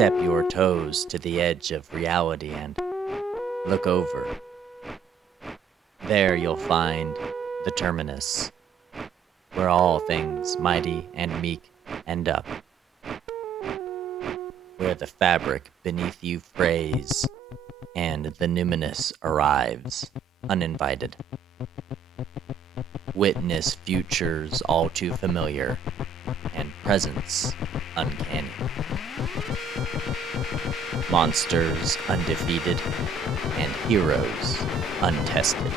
Step your toes to the edge of reality and look over. There you'll find the terminus, where all things mighty and meek end up, where the fabric beneath you frays and the numinous arrives, uninvited. Witness futures all too familiar, and presence uncanny. Monsters undefeated, and heroes untested.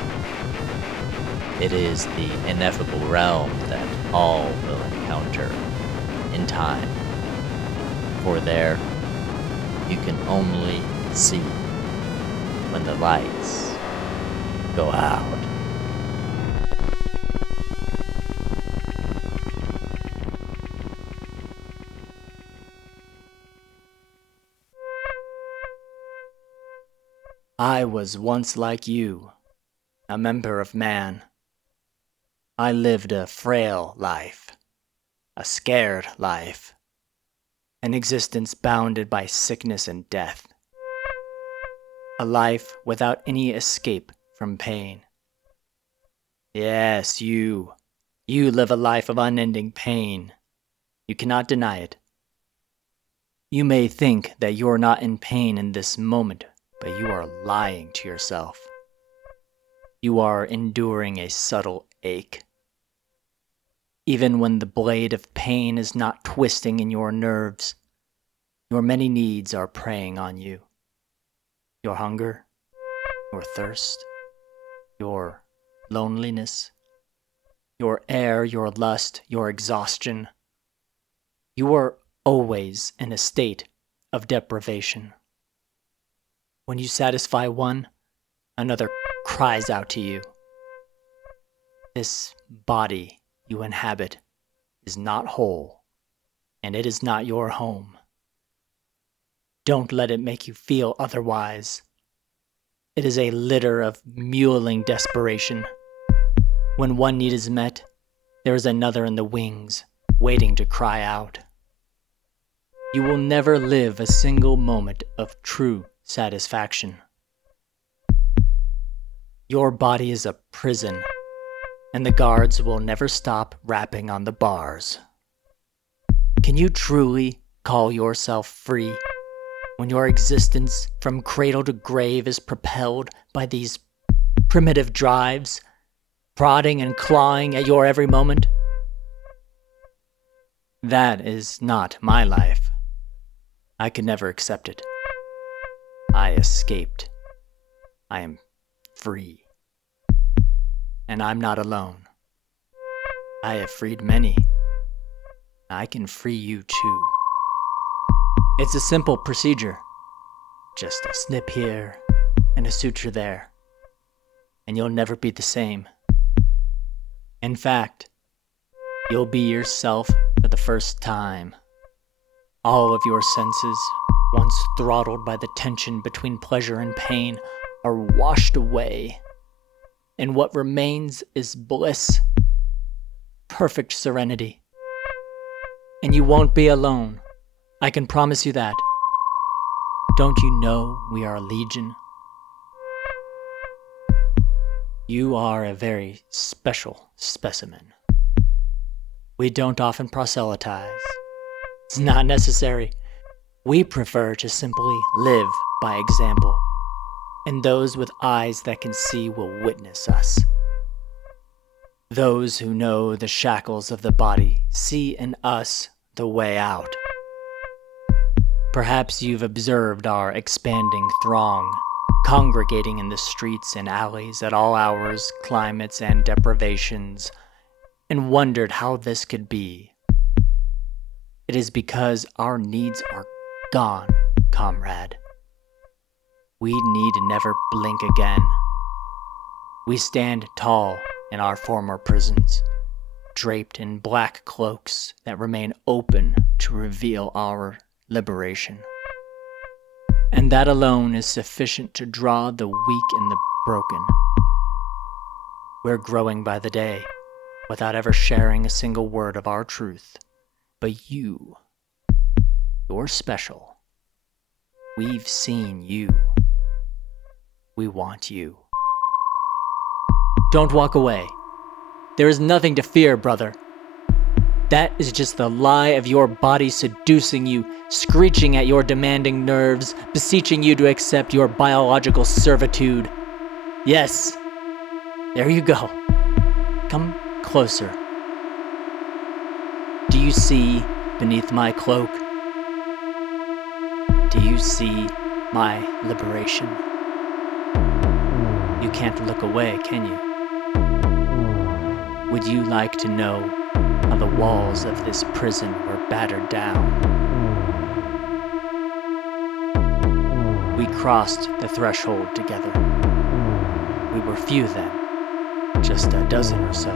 It is the ineffable realm that all will encounter in time, for there you can only see when the lights go out. I was once like you, a member of man. I lived a frail life, a scared life, an existence bounded by sickness and death, a life without any escape from pain. Yes, you live a life of unending pain. You cannot deny it. You may think that you're not in pain in this moment, but you are lying to yourself. You are enduring a subtle ache. Even when the blade of pain is not twisting in your nerves, your many needs are preying on you. Your hunger, your thirst, your loneliness, your air, your lust, your exhaustion. You are always in a state of deprivation. When you satisfy one, another cries out to you. This body you inhabit is not whole, and it is not your home. Don't let it make you feel otherwise. It is a litter of mewling desperation. When one need is met, there is another in the wings, waiting to cry out. You will never live a single moment of true satisfaction. Your body is a prison, and the guards will never stop rapping on the bars. Can you truly call yourself free when your existence from cradle to grave is propelled by these primitive drives, prodding and clawing at your every moment? That is not my life. I could never accept it. I escaped. I am free. And I'm not alone. I have freed many. I can free you too. It's a simple procedure. Just a snip here and a suture there. And you'll never be the same. In fact, you'll be yourself for the first time. All of your senses, once throttled by the tension between pleasure and pain, are washed away. And what remains is bliss, perfect serenity. And you won't be alone. I can promise you that. Don't you know we are legion? You are a very special specimen. We don't often proselytize. It's not necessary. We prefer to simply live by example, and those with eyes that can see will witness us. Those who know the shackles of the body see in us the way out. Perhaps you've observed our expanding throng, congregating in the streets and alleys at all hours, climates, and deprivations, and wondered how this could be. It is because our needs are gone, comrade. We need never blink again. We stand tall in our former prisons, draped in black cloaks that remain open to reveal our liberation. And that alone is sufficient to draw the weak and the broken. We're growing by the day, without ever sharing a single word of our truth. But you're special. We've seen you. We want you. Don't walk away. There is nothing to fear, brother. That is just the lie of your body seducing you, screeching at your demanding nerves, beseeching you to accept your biological servitude. Yes, there you go. Come closer. Do you see beneath my cloak? Do you see my liberation? You can't look away, can you? Would you like to know how the walls of this prison were battered down? We crossed the threshold together. We were few then, just a dozen or so.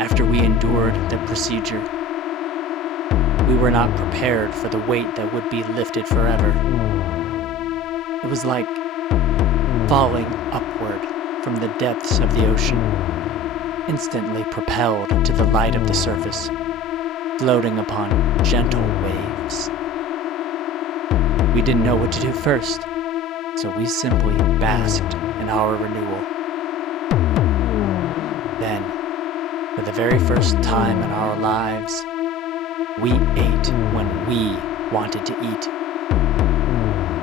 After we endured the procedure, we were not prepared for the weight that would be lifted forever. It was like falling upward from the depths of the ocean, instantly propelled to the light of the surface, floating upon gentle waves. We didn't know what to do first, so we simply basked in our renewal. Then, for the very first time in our lives, we ate when we wanted to eat.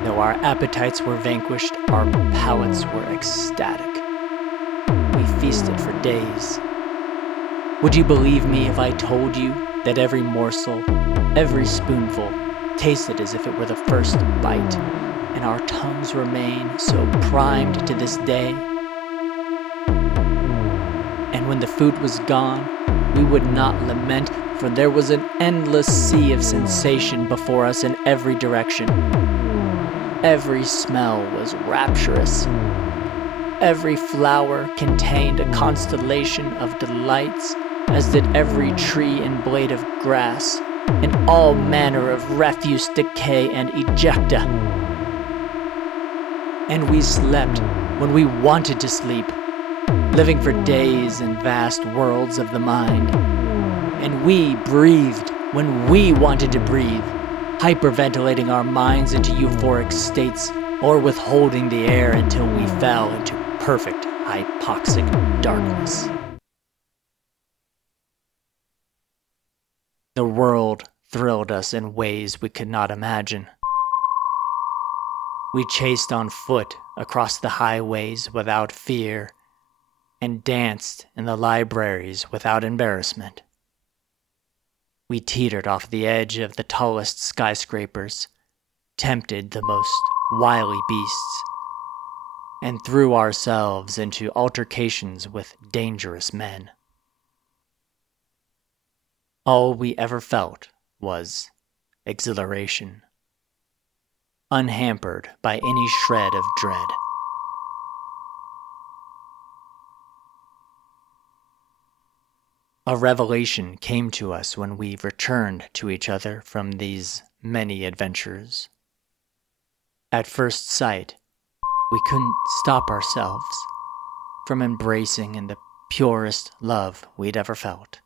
Though our appetites were vanquished, our palates were ecstatic. We feasted for days. Would you believe me if I told you that every morsel, every spoonful, tasted as if it were the first bite, and our tongues remain so primed to this day? And when the food was gone, we would not lament, for there was an endless sea of sensation before us in every direction. Every smell was rapturous. Every flower contained a constellation of delights, as did every tree and blade of grass, and all manner of refuse, decay, and ejecta. And we slept when we wanted to sleep, living for days in vast worlds of the mind. And we breathed when we wanted to breathe, hyperventilating our minds into euphoric states, or withholding the air until we fell into perfect hypoxic darkness. The world thrilled us in ways we could not imagine. We chased on foot across the highways without fear, and danced in the libraries without embarrassment. We teetered off the edge of the tallest skyscrapers, tempted the most wily beasts, and threw ourselves into altercations with dangerous men. All we ever felt was exhilaration, unhampered by any shred of dread. A revelation came to us when we returned to each other from these many adventures. At first sight, we couldn't stop ourselves from embracing in the purest love we'd ever felt.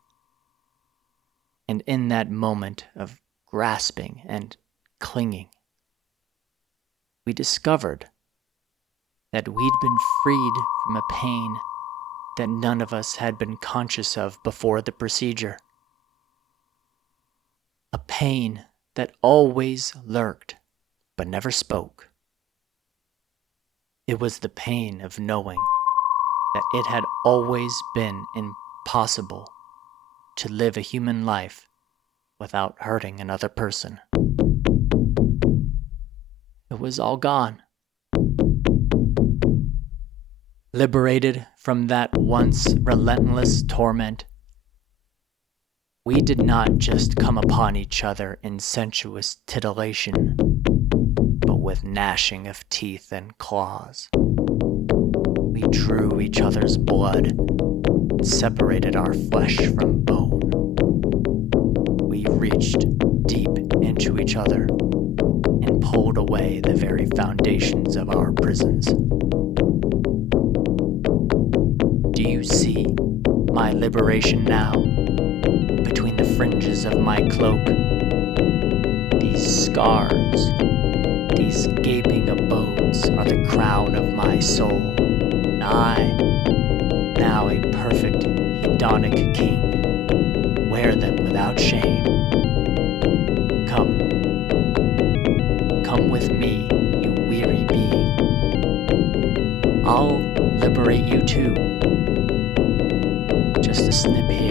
And in that moment of grasping and clinging, we discovered that we'd been freed from a pain that none of us had been conscious of before the procedure. A pain that always lurked, but never spoke. It was the pain of knowing that it had always been impossible to live a human life without hurting another person. It was all gone. Liberated from that once relentless torment, we did not just come upon each other in sensuous titillation, but with gnashing of teeth and claws. We drew each other's blood and separated our flesh from bone. We reached deep into each other and pulled away the very foundations of our prisons. Do you see my liberation now? Between the fringes of my cloak, these scars These gaping abodes are the crown of my soul. I, now a perfect hedonic king, wear them without shame. Come, come with me, you weary being. I'll liberate you too. Just a snip here.